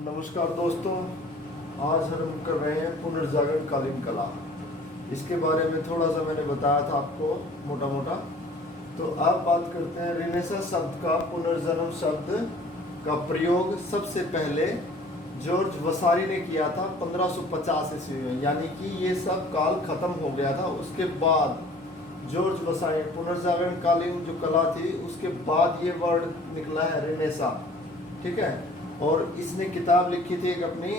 नमस्कार दोस्तों, आज हम कर रहे हैं पुनर्जागरण कालीन कला। इसके बारे में थोड़ा सा मैंने बताया था आपको मोटा मोटा। तो अब बात करते हैं रिनेसां शब्द का। पुनर्जन्म शब्द का प्रयोग सबसे पहले जॉर्ज वसारी ने किया था 1550 ईस्वी में, यानी कि ये सब काल खत्म हो गया था। उसके बाद जॉर्ज वसारी पुनर्जागरण कालीन जो कला थी उसके बाद ये वर्ड निकला है रिनेसां। ठीक है। और इसने किताब लिखी थी एक अपनी,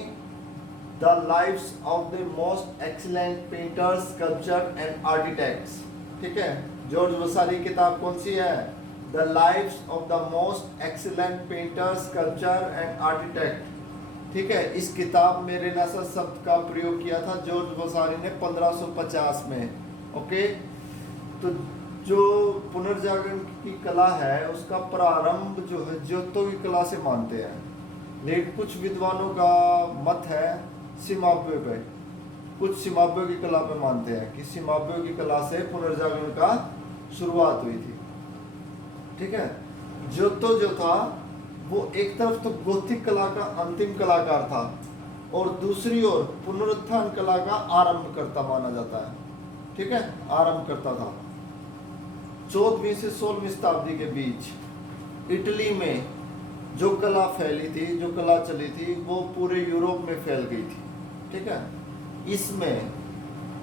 the lives of the most excellent painters sculpture and architects. ठीक है। जॉर्ज वसारी की किताब कौन सी है? The lives of the most excellent painters sculpture and architect. ठीक है। इस किताब में रिनेसां शब्द का प्रयोग किया था जॉर्ज वसारी ने 1550 में। ओके। तो जो पुनर्जागरण की कला है उसका प्रारंभ जो है ज्योतो की कला से मानते हैं, लेकिन कुछ विद्वानों का मत है सिमाब्वे पे, कुछ सिमाब्वे की कला पे मानते हैं कि सिमाब्वे की कला से पुनर्जागरण का शुरुआत हुई थी। ठीक है। ज्योतो जो था वो एक तरफ तो गोथिक कला का अंतिम कलाकार था और दूसरी ओर पुनरुत्थान कला का आरंभ करता माना जाता है। ठीक है। आरंभ करता था 14वीं से 16वीं शताब्दी के बीच इटली में जो कला फैली थी, जो कला चली थी, वो पूरे यूरोप में फैल गई थी। ठीक है। इसमें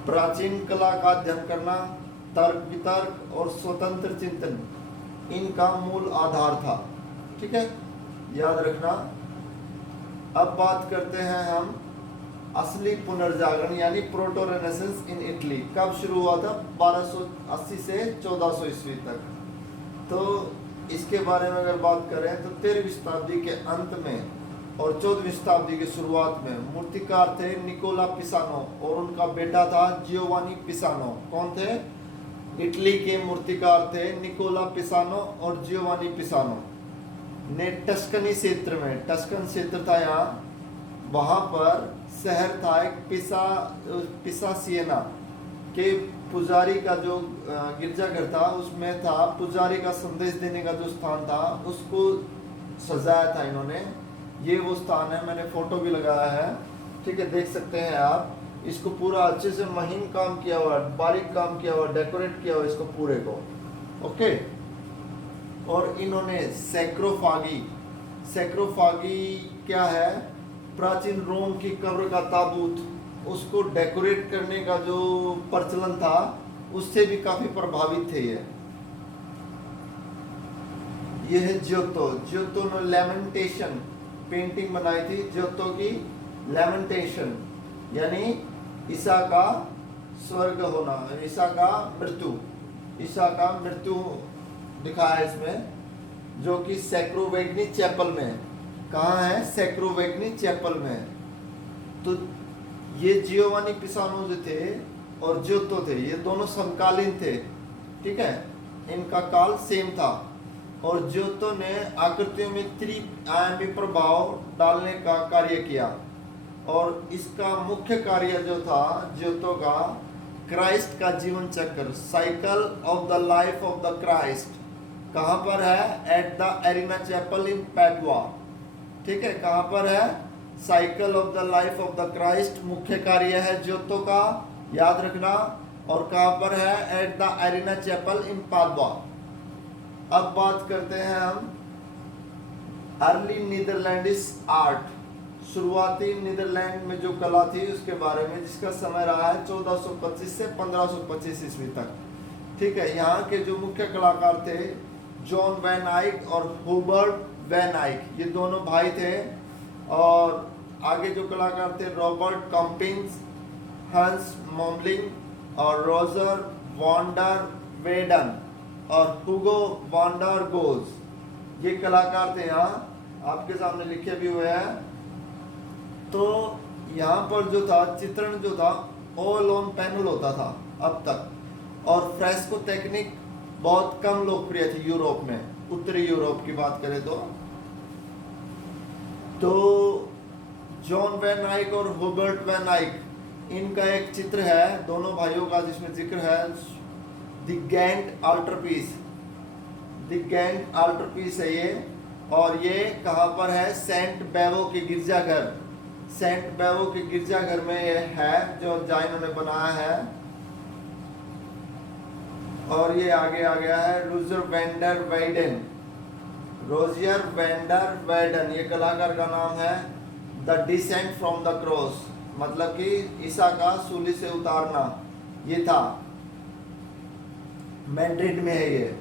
प्राचीन कला का अध्ययन करना, तर्क वितर्क और स्वतंत्र चिंतन इनका मूल आधार था। ठीक है, याद रखना। अब बात करते हैं हम असली पुनर्जागरण यानी प्रोटो रेनेसेंस इन इटली कब शुरू हुआ था? 1280 से 1400 ईस्वी तक। तो इसके बारे में अगर बात करें तो 13वीं शताब्दी के अंत में और 14वीं शताब्दी की शुरुआत में मूर्तिकार थे निकोला पिसानो और उनका बेटा था जियोवानी पिसानो। कौन थे? इटली के मूर्तिकार थे निकोला पिसानो और जियोवानी पिसानो ने टस्कनी क्षेत्र में, टस्कन क्षेत्र था यहाँ, वहाँ पर शहर था एक पिसा सिएना के पुजारी का जो गिरजाघर था उसमें था, पुजारी का संदेश देने का जो स्थान था उसको सजाया था इन्होंने। ये वो स्थान है, मैंने फोटो भी लगाया है। ठीक है, देख सकते हैं आप। इसको पूरा अच्छे से महीन काम किया हुआ, बारीक काम किया हुआ, डेकोरेट किया हुआ इसको पूरे को। ओके। और इन्होंने सैक्रोफागी, सैक्रोफागी क्या है? प्राचीन रोम की कब्र का ताबूत, उसको डेकोरेट करने का जो प्रचलन था उससे भी काफी प्रभावित थे ये है जियोतो। जियोतो ने लेमेंटेशन पेंटिंग बनाई थी, जियोतो की लेमेंटेशन यानी ईसा का स्वर्ग होना, ईसा का मृत्यु, ईसा का मृत्यु दिखाया है इसमें, जो कि सैक्रोवेगनी चैपल में। कहाँ है? सैक्रोवेगनी चैपल में। तो ये जियोवानी पिसानो जो थे और जियोतो थे, ये दोनों समकालीन थे। ठीक है, इनका काल सेम था। और जियोतो ने आकृतियों में त्रिआयामी प्रभाव डालने का कार्य किया और इसका मुख्य कार्य जो था जियोतो का, क्राइस्ट का जीवन चक्र, cycle of the life of the Christ, कहाँ पर है? At the Arena Chapel in Padua. ठीक है, कहाँ पर है? Cycle of the life of the Christ मुख्य कार्य है जियोतो का, याद रखना। और कहाँ पर है? एट द एरिना चैपल इन पादवा। अब बात करते हैं हम अर्ली नीदरलैंडिश आर्ट, शुरुआती नीदरलैंड में जो कला थी उसके बारे में, जिसका समय रहा है 1425 से 1525 ईस्वी तक। ठीक है। यहाँ के जो मुख्य कलाकार थे जॉन वैन आइक और हुबर्ट वैन आइक, ये दोनों भाई थे। और आगे जो कलाकार थे रॉबर्ट कॉम्पिंग्स, हंस मोमलिंग और रोजर वांडर वेडन और हुगो वांडर गोज, ये कलाकार थे। यहाँ आपके सामने लिखे भी हुए हैं। तो यहाँ पर जो था चित्रण जो था ऑल ऑन पैनल होता था अब तक, और फ्रेस्को टेक्निक बहुत कम लोकप्रिय थी यूरोप में। उत्तरी यूरोप की बात करें तो जॉन वैन आइक और हुबर्ट वैन आइक, इनका एक चित्र है दोनों भाइयों का जिसमें जिक्र है द गैंट आल्टरपीस। द गैंट आल्टरपीस है ये, और ये कहाँ पर है? सेंट बेवो के गिरजाघर, सेंट बेवो के गिरजाघर में ये है जो जाइनों ने बनाया है। और ये आगे आ गया है Roger van der Weyden, Rogier van der Weyden, ये कलाकार का नाम है। The descent from the cross, मतलब कि ईसा का सूली से उतारना, ये था, मैड्रिड में है ये।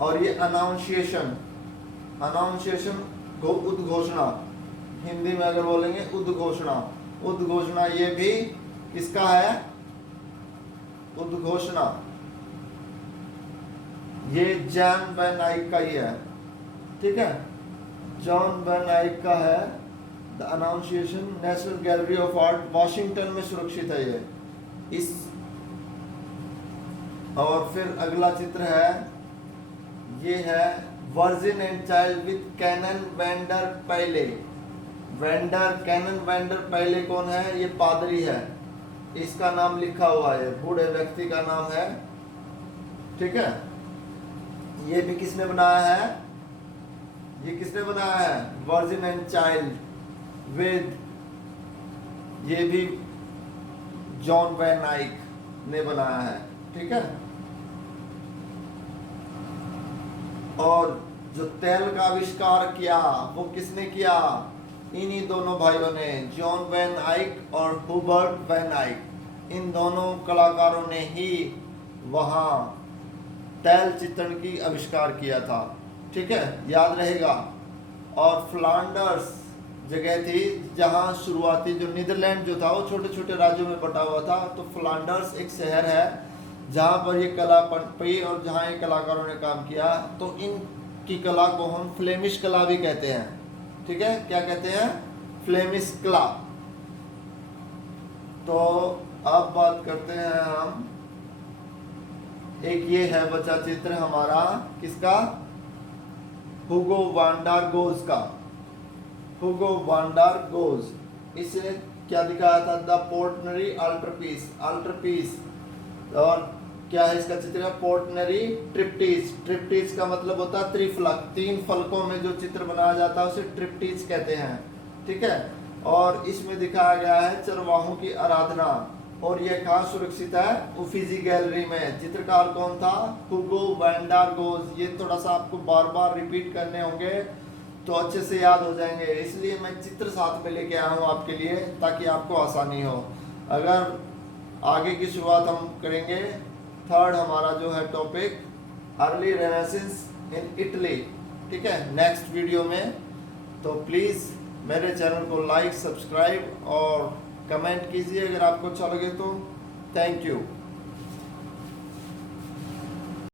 और ये अनाउंसिएशन, अनाउंसिएशन उद्घोषणा, हिंदी में अगर बोलेंगे उद्घोषणा, उद्घोषणा ये भी किसका है? उद्घोषणा ये जॉन वैन आइक का ही है, ठीक है, जॉन वैन आइक का है। The Annunciation, National Gallery of Art, Washington में सुरक्षित है ये। इस और फिर अगला चित्र है, ये है virgin and child with canon van der Paele. Van der, canon van der Paele कौन है? ये पादरी है, इसका नाम लिखा हुआ है, बूढ़े व्यक्ति का नाम है, ठीक है। ये भी किसने बनाया है? ये किसने बनाया है? वर्जिन एंड चाइल्ड विद, ये भी जॉन वैन आइक ने बनाया है, ठीक है। और जो तेल का आविष्कार किया वो किसने किया? इन्हीं दोनों भाइयों ने, जॉन वैन आइक और हुबर्ट वैन आइक, इन दोनों कलाकारों ने ही वहाँ तेल चित्रण की आविष्कार किया था, ठीक है, याद रहेगा। और फ्लांडर्स जगह थी जहाँ शुरुआती जो नीदरलैंड जो था वो छोटे छोटे राज्यों में बटा हुआ था, तो फ्लांडर्स एक शहर है जहाँ पर ये कला पनपी और जहाँ ये कलाकारों ने काम किया। तो इनकी कला को हम फ्लेमिश कला भी कहते हैं, ठीक है, क्या कहते हैं? फ्लेमिश कला। तो अब बात करते हैं हम, एक ये है बचा चित्र हमारा, किसका? हुगो वान डार गोज का, हुगो वान डार गोज। इसने क्या दिखाया था? द पोर्टनरी अल्टरपीस, अल्टरपीस, और क्या है इसका चित्र? पोर्टनरी ट्रिप्टीज, ट्रिप्टीज का मतलब होता है त्रिफलक, 3 फलकों में जो चित्र बनाया जाता है उसे ट्रिप्टीज कहते हैं, ठीक है। और इसमें दिखाया गया है चरवाहों की आराधना, और यह कहाँ सुरक्षित है? उफिजी गैलरी में। चित्रकार कौन था? हुगो वान डार गोज। ये थोड़ा सा आपको बार बार रिपीट करने होंगे तो अच्छे से याद हो जाएंगे, इसलिए मैं चित्र साथ में लेके आया हूँ आपके लिए ताकि आपको आसानी हो। अगर आगे की शुरुआत हम करेंगे, थर्ड हमारा जो है topic, early renaissance in Italy, ठीक है, नेक्स्ट वीडियो में। तो प्लीज़ मेरे चैनल को लाइक, सब्सक्राइब और कमेंट कीजिए अगर आपको अच्छा लगे तो। Thank you.